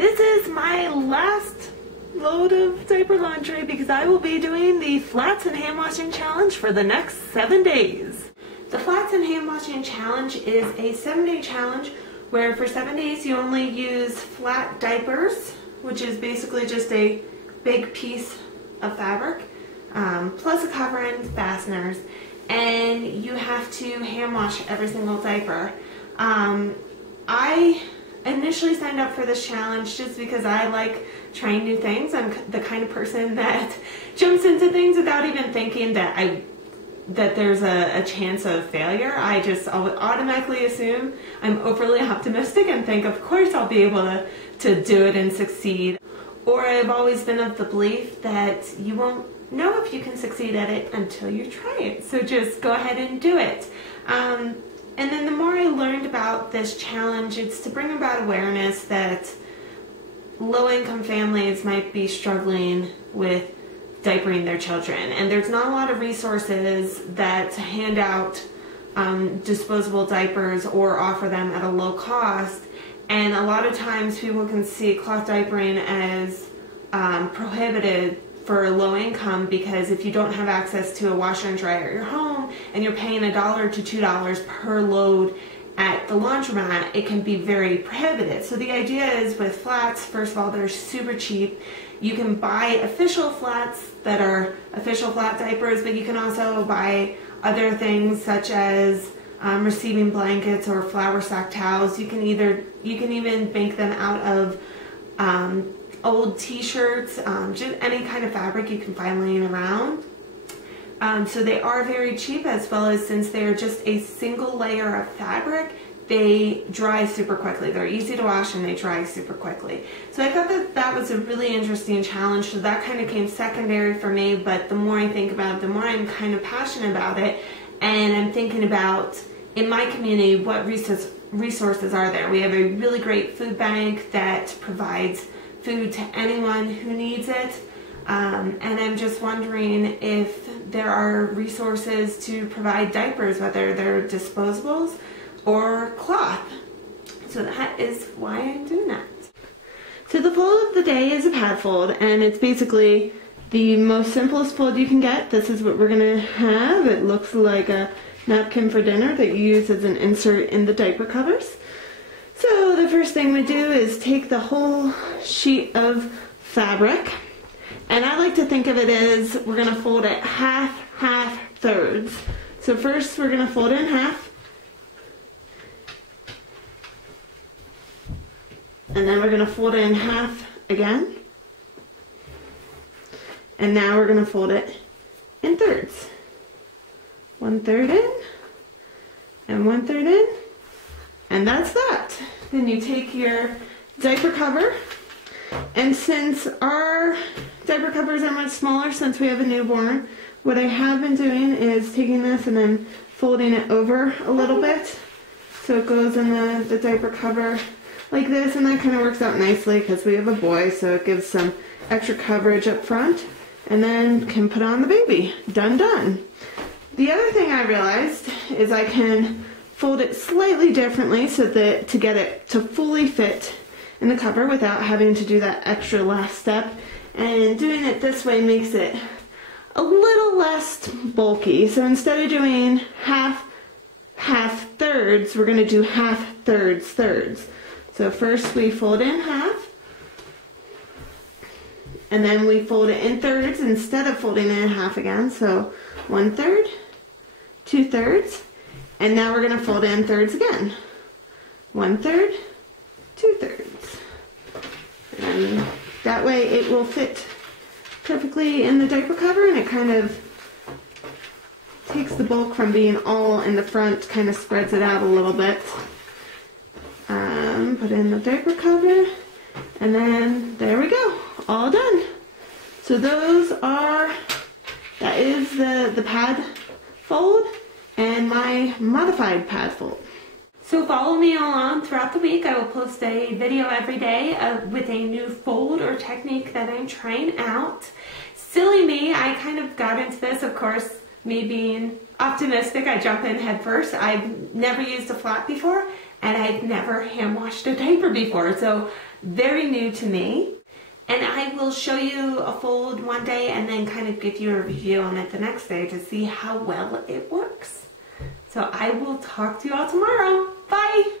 This is my last load of diaper laundry because I will be doing the Flats and Handwashing challenge for the next 7 days. The Flats and Handwashing challenge is a 7-day challenge where for 7 days you only use flat diapers, which is basically just a big piece of fabric, plus a cover and fasteners, and you have to hand wash every single diaper. I initially signed up for this challenge just because I like trying new things. I'm the kind of person that jumps into things without even thinking that there's a chance of failure. I just automatically assume I'm overly optimistic and think, of course I'll be able to do it and succeed. Or I've always been of the belief that you won't know if you can succeed at it until you try it. So just go ahead and do it. And then the more I learned about this challenge, it's to bring about awareness that low-income families might be struggling with diapering their children, and there's not a lot of resources that hand out disposable diapers or offer them at a low cost. And a lot of times people can see cloth diapering as prohibited for low income, because if you don't have access to a washer and dryer at your home and you're paying $1 to $2 per load at the laundromat, it can be very prohibitive. So the idea is with flats, first of all, they're super cheap. You can buy official flats that are official flat diapers, but you can also buy other things such as receiving blankets or flour sack towels. You can even make them out of old t-shirts, just any kind of fabric you can find laying around. So they are very cheap, as well as since they are just a single layer of fabric, they dry super quickly. They're easy to wash and they dry super quickly. So I thought that was a really interesting challenge, so that kind of came secondary for me, but the more I think about it, the more I'm kind of passionate about it, and I'm thinking about, in my community, what resources are there. We have a really great food bank that provides food to anyone who needs it, and I'm just wondering if there are resources to provide diapers, whether they're disposables or cloth. So that is why I'm doing that. So the fold of the day is a pad fold, and it's basically the most simplest fold you can get. This is what we're gonna have. It looks like a napkin for dinner that you use as an insert in the diaper covers. So the first thing we do is take the whole sheet of fabric, and I like to think of it as we're going to fold it half, thirds. So first we're going to fold it in half, and then we're going to fold it in half again, and now we're going to fold it in thirds. 1/3 in, and 1/3 in. And that's that. Then you take your diaper cover, and since our diaper covers are much smaller since we have a newborn, what I have been doing is taking this and then folding it over a little bit so it goes in the diaper cover like this, and that kind of works out nicely because we have a boy, so it gives some extra coverage up front, and then can put on the baby. Done. The other thing I realized is I can fold it slightly differently so that to get it to fully fit in the cover without having to do that extra last step, and doing it this way makes it a little less bulky. So instead of doing half thirds, we're going to do half thirds. So first we fold in half, and then we fold it in thirds instead of folding it in half again. So 1/3, 2/3, and now we're going to fold it in thirds again. 1/3, 2/3. And that way it will fit perfectly in the diaper cover, and it kind of takes the bulk from being all in the front, kind of spreads it out a little bit. Put in the diaper cover, and then there we go, all done. So that is the pad fold and my modified pad fold. So follow me along throughout the week. I will post a video every day with a new fold or technique that I'm trying out. Silly me, I kind of got into this, of course, me being optimistic, I jump in head first. I've never used a flat before, and I've never hand washed a diaper before. So very new to me. And I will show you a fold one day and then kind of give you a review on it the next day to see how well it works. So I will talk to you all tomorrow. Bye!